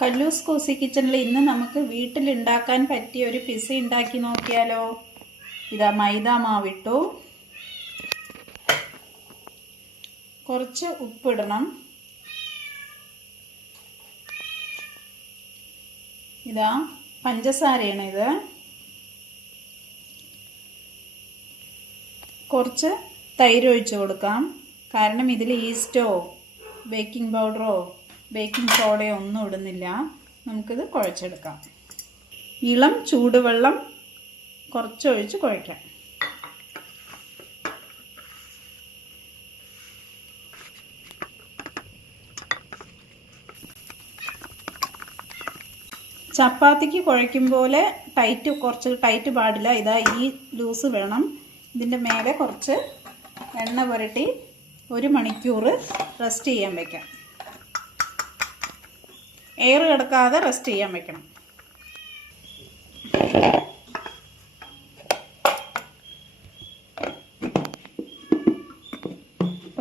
കല്ലൂസ് കോസി കിച്ചണിൽ ഇന്ന് നമുക്ക് വീട്ടിലുണ്ടാക്കാൻ പറ്റിയ ഒരു പിസ്സ ഉണ്ടാക്കി നോക്കിയാലോ. ഇതാ മൈദ മാവിട്ടു, കുറച്ച് ഉപ്പിടണം, ഇതാ പഞ്ചസാരയാണ് ഇത്, കുറച്ച് തൈര് ഒഴിച്ചു കൊടുക്കാം. കാരണം ഇതിൽ ഈസ്റ്റോ ബേക്കിംഗ് പൗഡറോ ബേക്കിംഗ് സോഡയോ ഒന്നും ഇടുന്നില്ല. നമുക്കിത് കുഴച്ചെടുക്കാം. ഇളം ചൂടുവെള്ളം കുറച്ചൊഴിച്ച് കുഴയ്ക്കാം. ചപ്പാത്തിക്ക് കുഴയ്ക്കും പോലെ കുറച്ച് ടൈറ്റ് പാടില്ല. ഇതാ ഈ ലൂസ് വേണം. ഇതിൻ്റെ മേലെ കുറച്ച് എണ്ണ പുരട്ടി 1 മണിക്കൂർ റെസ്റ്റ് ചെയ്യാൻ വയ്ക്കാം. എയർ കിടക്കാതെ റെസ്റ്റ് ചെയ്യാൻ വെക്കണം.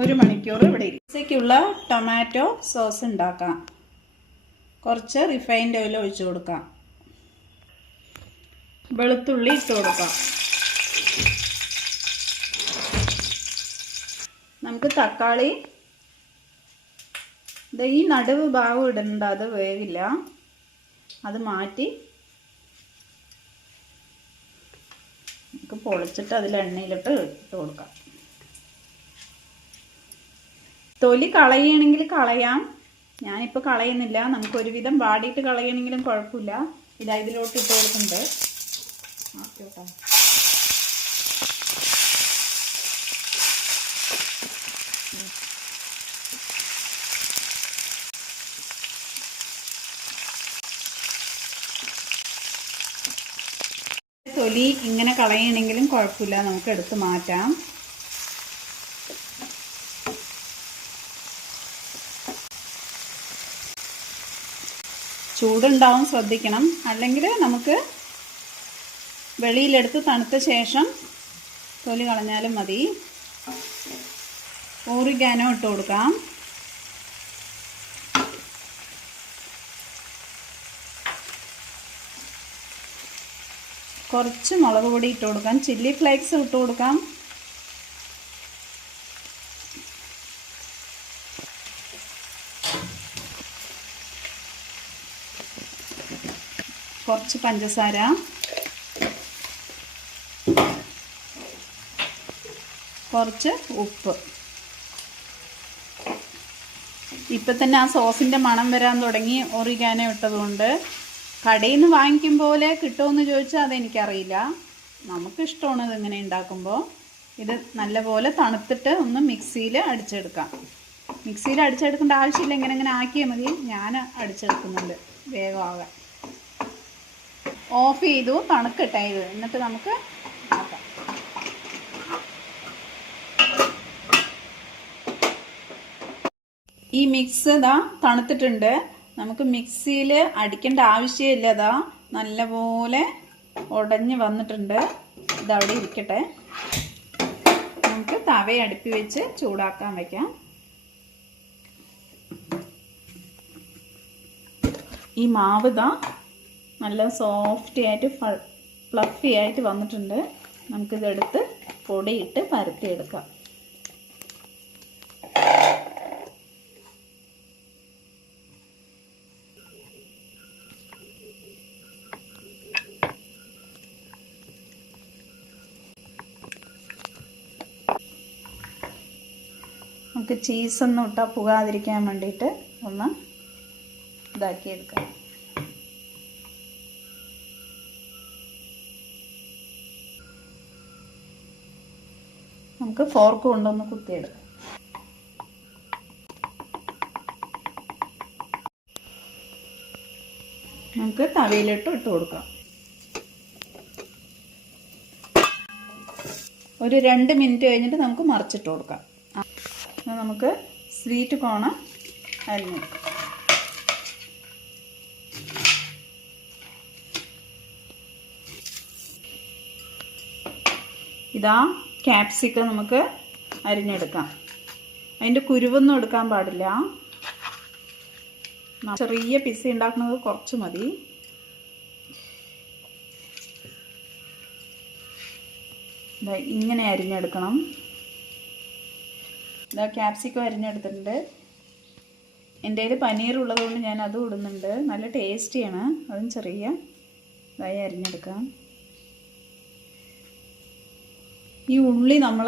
ഒരു മണിക്കൂർ ഇവിടെ പിസ്സയ്ക്കുള്ള ടൊമാറ്റോ സോസ് ഉണ്ടാക്കാം. കുറച്ച് റിഫൈൻഡ് ഓയിൽ ഒഴിച്ചു കൊടുക്കാം. വെളുത്തുള്ളി ഇട്ട് കൊടുക്കാം. നമുക്ക് തക്കാളി ഈ നടുവ് ഭാഗം ഇടണ്ട, അത് വേവില്ല. അത് മാറ്റി നമുക്ക് പൊളിച്ചിട്ട് അതിൽ എണ്ണയിലിട്ട് ഇട്ട് കൊടുക്കാം. തൊലി കളയണമെങ്കിൽ കളയാം. ഞാനിപ്പോൾ കളയുന്നില്ല. നമുക്കൊരുവിധം വാടിയിട്ട് കളയണമെങ്കിലും കുഴപ്പമില്ല. ഇതാ ഇതിലോട്ട് ഇട്ട് കൊടുക്കുന്നുണ്ട്. ഓക്കെ. തൊലി ഇങ്ങനെ കളയണമെങ്കിലും കുഴപ്പമില്ല, നമുക്ക് എടുത്ത് മാറ്റാം. ചൂടുണ്ടാവും, ശ്രദ്ധിക്കണം. അല്ലെങ്കിൽ നമുക്ക് വെളിയിലെടുത്ത് തണുത്ത ശേഷം തൊലി കളഞ്ഞാലും മതി. ഓറിഗാനോ ഇട്ട് കൊടുക്കാം. കുറച്ച് മുളക് പൊടി ഇട്ട് കൊടുക്കാം. ചില്ലി ഫ്ലേക്സ് ഇട്ട് കൊടുക്കാം. കുറച്ച് പഞ്ചസാര, കുറച്ച് ഉപ്പ്. ഇപ്പം തന്നെ ആ സോസിൻ്റെ മണം വരാൻ തുടങ്ങി ഒറിഗാനോ ഇട്ടതുകൊണ്ട്. കടയിൽ നിന്ന് വാങ്ങിക്കും പോലെ കിട്ടുമെന്ന് ചോദിച്ചാൽ അതെനിക്കറിയില്ല. നമുക്കിഷ്ടമാണ് ഇതിങ്ങനെ ഉണ്ടാക്കുമ്പോൾ. ഇത് നല്ലപോലെ തണുത്തിട്ട് ഒന്ന് മിക്സിയിൽ അടിച്ചെടുക്കാം. മിക്സിയിൽ അടിച്ചെടുക്കേണ്ട ആവശ്യമില്ല, ഇങ്ങനെ ആക്കിയാൽ മതി. ഞാൻ അടിച്ചെടുക്കുന്നുണ്ട് വേഗമാകാൻ. ഓഫ് ചെയ്തു, തണുക്കട്ടെ ഇത്. എന്നിട്ട് നമുക്ക് ആക്കാം. ഈ മിക്സ് ഇതാ തണുത്തിട്ടുണ്ട്. നമുക്ക് മിക്സിയിൽ അടിക്കേണ്ട ആവശ്യമില്ല. ഇതാ നല്ലപോലെ ഉടഞ്ഞ് വന്നിട്ടുണ്ട്. ഇതവിടെ ഇരിക്കട്ടെ. നമുക്ക് തവ അടുപ്പി വെച്ച് ചൂടാക്കാൻ വയ്ക്കാം. ഈ മാവ് ഇതാ നല്ല സോഫ്റ്റി ആയിട്ട് ഫ്ലഫി ആയിട്ട് വന്നിട്ടുണ്ട്. നമുക്കിതെടുത്ത് പൊടിയിട്ട് പരത്തിയെടുക്കാം. നമുക്ക് ചീസൊന്നും ഇട്ടാൽ പുകാതിരിക്കാൻ വേണ്ടിയിട്ട് ഒന്ന് ഇതാക്കിയെടുക്കാം. നമുക്ക് ഫോർക്ക് കൊണ്ടൊന്ന് കുത്തിയെടുക്കാം. നമുക്ക് തവയിലിട്ട് ഇട്ട് കൊടുക്കാം. ഒരു 2 മിനിറ്റ് കഴിഞ്ഞിട്ട് നമുക്ക് മറിച്ചിട്ട് കൊടുക്കാം. നമുക്ക് സ്വീറ്റ് കോൺ അരിഞ്ഞു. ഇതാ ക്യാപ്സിക്കം നമുക്ക് അരിഞ്ഞെടുക്കാം. അതിൻ്റെ കുരുവൊന്നും എടുക്കാൻ പാടില്ല. ചെറിയ പിസ്സ ഉണ്ടാക്കുന്നത് കുറച്ച് മതി. ഇങ്ങനെ അരിഞ്ഞെടുക്കണം. ഇതാ ക്യാപ്സിക്കം അരിഞ്ഞെടുത്തിട്ടുണ്ട്. എൻ്റെ കയ്യിൽ പനീർ ഉള്ളതുകൊണ്ട് ഞാൻ അതും ഇടുന്നുണ്ട്. നല്ല ടേസ്റ്റിയാണ്. അതും ചെറിയ ഇതായി അരിഞ്ഞെടുക്കാം. ഈ ഉള്ളി നമ്മൾ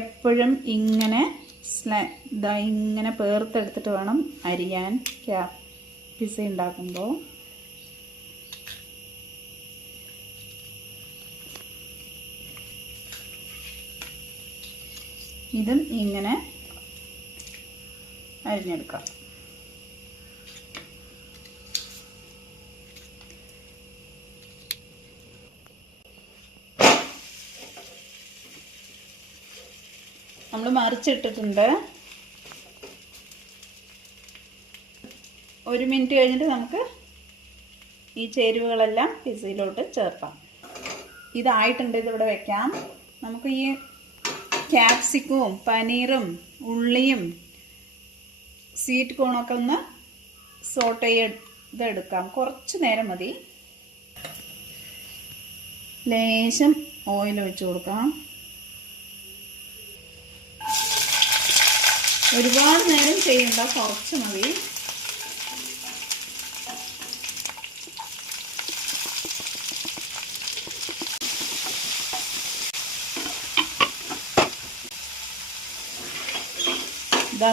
എപ്പോഴും ഇങ്ങനെ ഇങ്ങനെ പേർത്തെടുത്തിട്ട് വേണം അരിയാൻ പിസ്സ ഉണ്ടാക്കുമ്പോൾ. ഇതും ഇങ്ങനെ അരിഞ്ഞെടുക്കാം. നമ്മൾ മറിച്ചിട്ടിട്ടുണ്ട്. 1 മിനിറ്റ് കഴിഞ്ഞിട്ട് നമുക്ക് ഈ ചേരുവകളെല്ലാം പിസ്സയിലോട്ട് ചേർക്കാം. ഇതായിട്ടുണ്ട്. ഇതിവിടെ വെക്കാം. നമുക്ക് ഈ ക്യാപ്സിക്കവും പനീറും ഉള്ളിയും സ്വീറ്റ് കോണൊക്കെ ഒന്ന് സോട്ട് ചെയ്തെടുക്കാം. കുറച്ച് നേരം മതി. ലേശം ഓയിൽ ഒഴിച്ച് കൊടുക്കാം. ഒരുപാട് നേരം ചെയ്യണ്ട, കുറച്ച് മതി.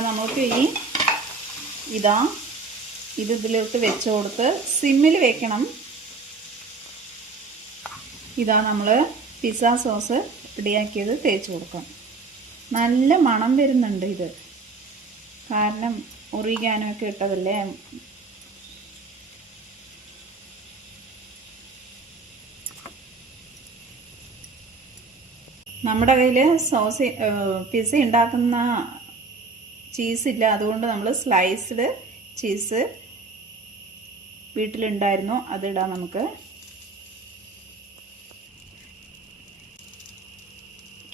നമുക്ക് ഇതിലോട്ട് വെച്ച് കൊടുത്ത് സിമ്മിൽ വെക്കണം. നമ്മൾ പിസ്സ സോസ് റെഡിയാക്കിയത് തേച്ച് കൊടുക്കാം. നല്ല മണം വരുന്നുണ്ട്. ഇത് കാരണം ഒറിഗാനൊക്കെ ഇട്ടതല്ലേ. നമ്മുടെ കയ്യിൽ പിസ്സ ഉണ്ടാക്കുന്ന ചീസില്ല. അതുകൊണ്ട് നമ്മൾ സ്ലൈസ്ഡ് ചീസ് വീട്ടിലുണ്ടായിരുന്നു, അതിടാം നമുക്ക്.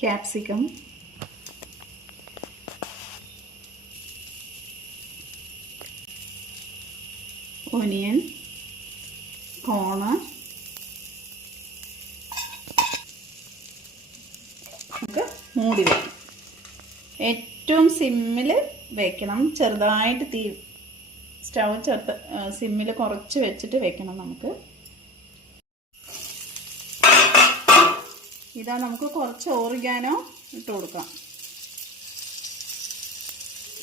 ക്യാപ്സിക്കം, ഓനിയൻ, കോണ്, നമുക്ക് മൂടി വയ്ക്കും. ഏറ്റവും സിമ്മിൽ വെക്കണം. ചെറുതായിട്ട് സ്റ്റവ് സിമ്മിൽ കുറച്ച് വെച്ചിട്ട് വെക്കണം നമുക്ക്. നമുക്ക് കുറച്ച് ഓറിഗാനോ ഇട്ട് കൊടുക്കാം.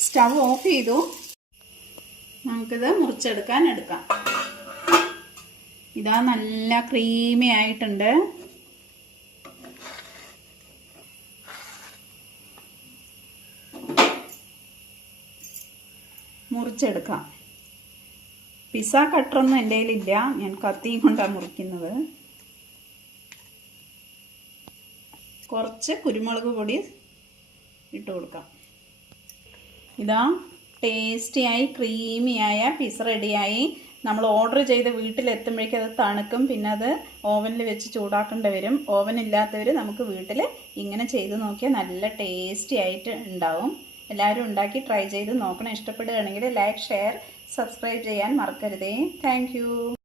സ്റ്റവ് ഓഫ് ചെയ്തു. നമുക്കിത് മുറിച്ചെടുക്കാം. നല്ല ക്രീമി ആയിട്ടുണ്ട്. മുറിച്ചെടുക്കാം. പിസ്സ കട്ടറൊന്നും എൻ്റെ കയ്യിലില്ല. ഞാൻ കത്തിയും കൊണ്ടാണ് മുറിക്കുന്നത്. കുറച്ച് കുരുമുളക് പൊടി ഇട്ട് കൊടുക്കാം. ടേസ്റ്റിയായി ക്രീമിയായ പിസ്സ റെഡിയായി. നമ്മൾ ഓർഡർ ചെയ്ത് വീട്ടിലെത്തുമ്പോഴേക്കും അത് തണുക്കും. പിന്നെ അത് ഓവനിൽ വെച്ച് ചൂടാക്കേണ്ടി വരും. ഓവൻ ഇല്ലാത്തവർ നമുക്ക് വീട്ടിൽ ഇങ്ങനെ ചെയ്ത് നോക്കിയാൽ നല്ല ടേസ്റ്റി ആയിട്ട് ഉണ്ടാവും. എല്ലാവരും ഉണ്ടാക്കി ട്രൈ ചെയ്ത് നോക്കണം. ഇഷ്ടപ്പെടുകയാണെങ്കിൽ ലൈക്ക്, ഷെയർ, സബ്സ്ക്രൈബ് ചെയ്യാൻ മറക്കരുതേ. Thank you.